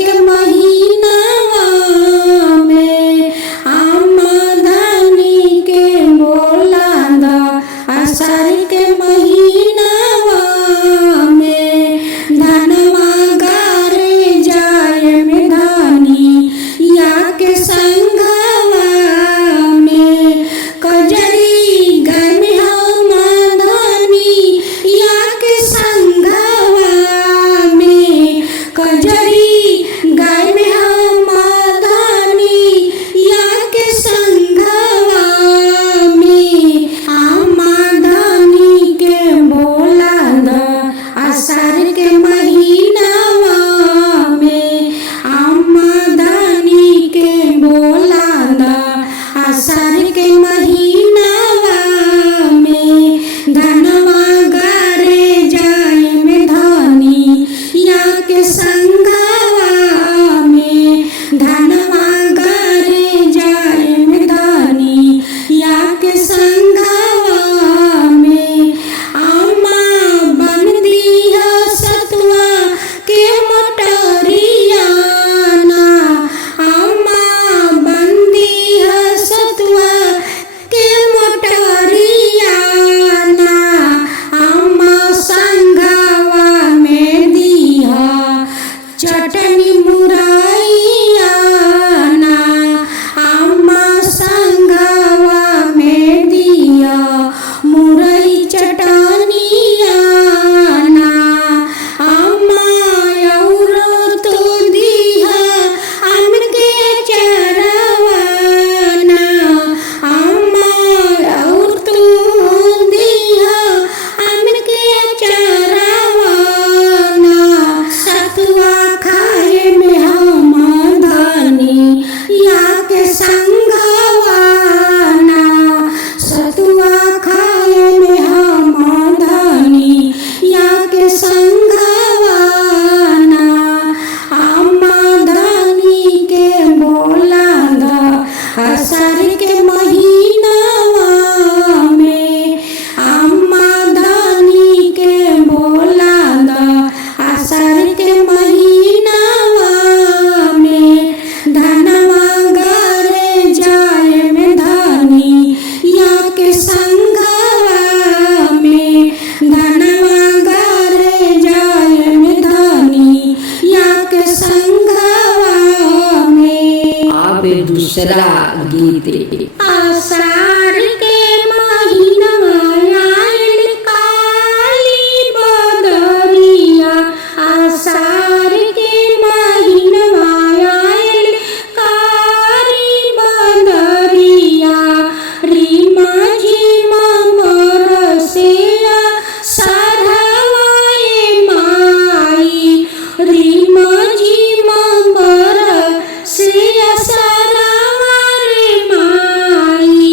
के महीनावा में आमदनी के बोला दा। आषाढ़ के महीनावा में धनवा गारे जाए में धानी या के संघवा में कजरी गन हम धनी या के संघवा में कजरी गाय में हम धनी या के संघवा में आमदनी के बोला दा। आषाढ़ के महीनावा में आमदनी के बोला दा। आषाढ़ के महीनावा में धनवा गारे जाए में धानी या के संघवा में धनवा गारे जाए में धानी या के संघवा में आमा बन दिया सतुआ के मोटरिया ना। आमा बन दिया सतुआ के मोटरिया ना। आमा संघवा में दिया चटनी मुरैया ना। आमा संघवा में दिया मुरई चटनिया ना। आमा और तो दिया आम के चरवा ना। आमा और तो दिया आम के चरवा ना। सतुआ खाए में हम धनी या के संघवा ना। सतुआ खाए में हम धनी या के संघवा ना। आमदनी के बोला दा। आषाढ़ के महीनावा में आमदनी के बोला दा। आषाढ़ के महीनावा में धनवा गारे जाए में धानी या के संघवा में धनवा गारे जाए में धानी या के संघवा में। अब दूसरा गीत। आषाढ़ के महीनावा आइल काली बदरिया। आषाढ़ के महीनावा आइल काली बदरिया। रीमा झीमा बरसिया साढ़वाए माई। रीमा झीमा बरसिया साढ़वाए माई।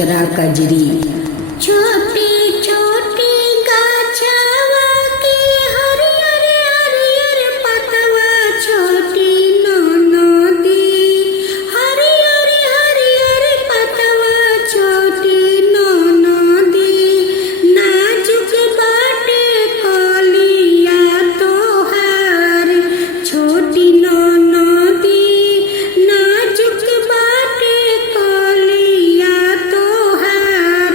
दूसरा कजरी। छोटी छोटी गाछवा के हरियर हरियर पतवा, छोटी ननदी हरियर हरियर पतवा, छोटी ननदी नाजुक बाटे कलिया तोहार, छोटी ननदी नाजुक बाटे कलिया तोहार,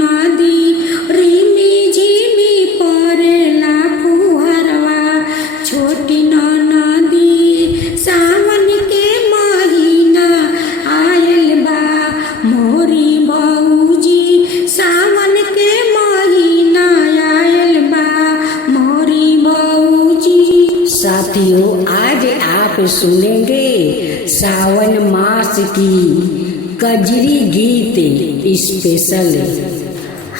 नदी रिमी झिमी परेला फुहरवा छोटी नदी सावन के महीना आयल बा मोरी भौजी सावन के महीना आयल बा मोरी भौजी। साथियों, आज आप सुनेंगे सावन मास की कजरी गीत स्पेशल।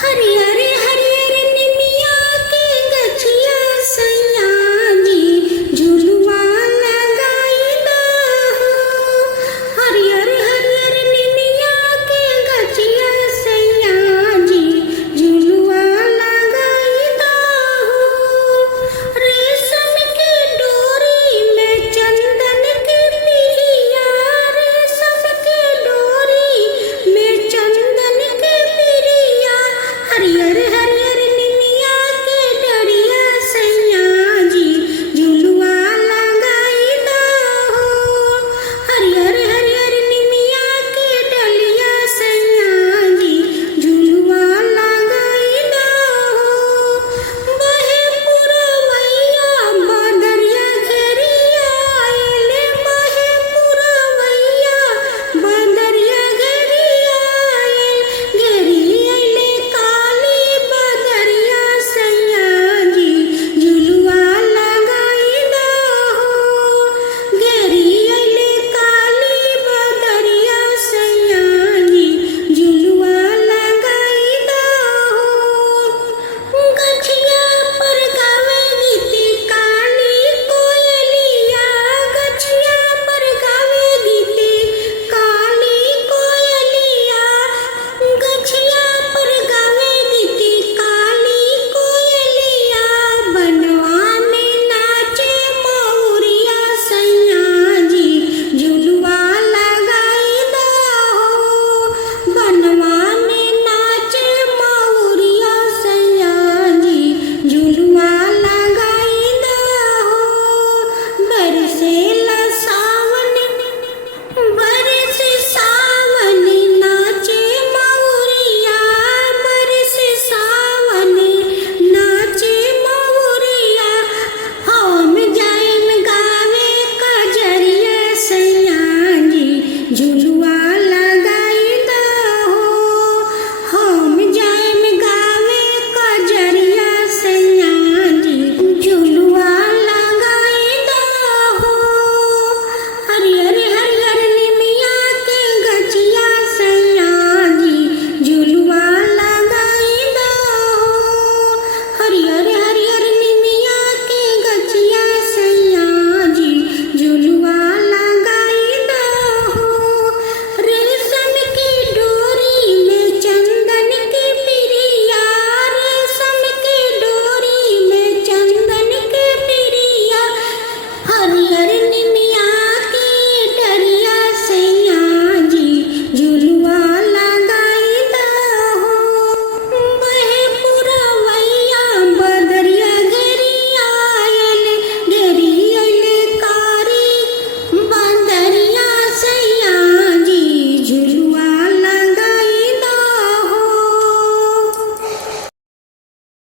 हरे हरे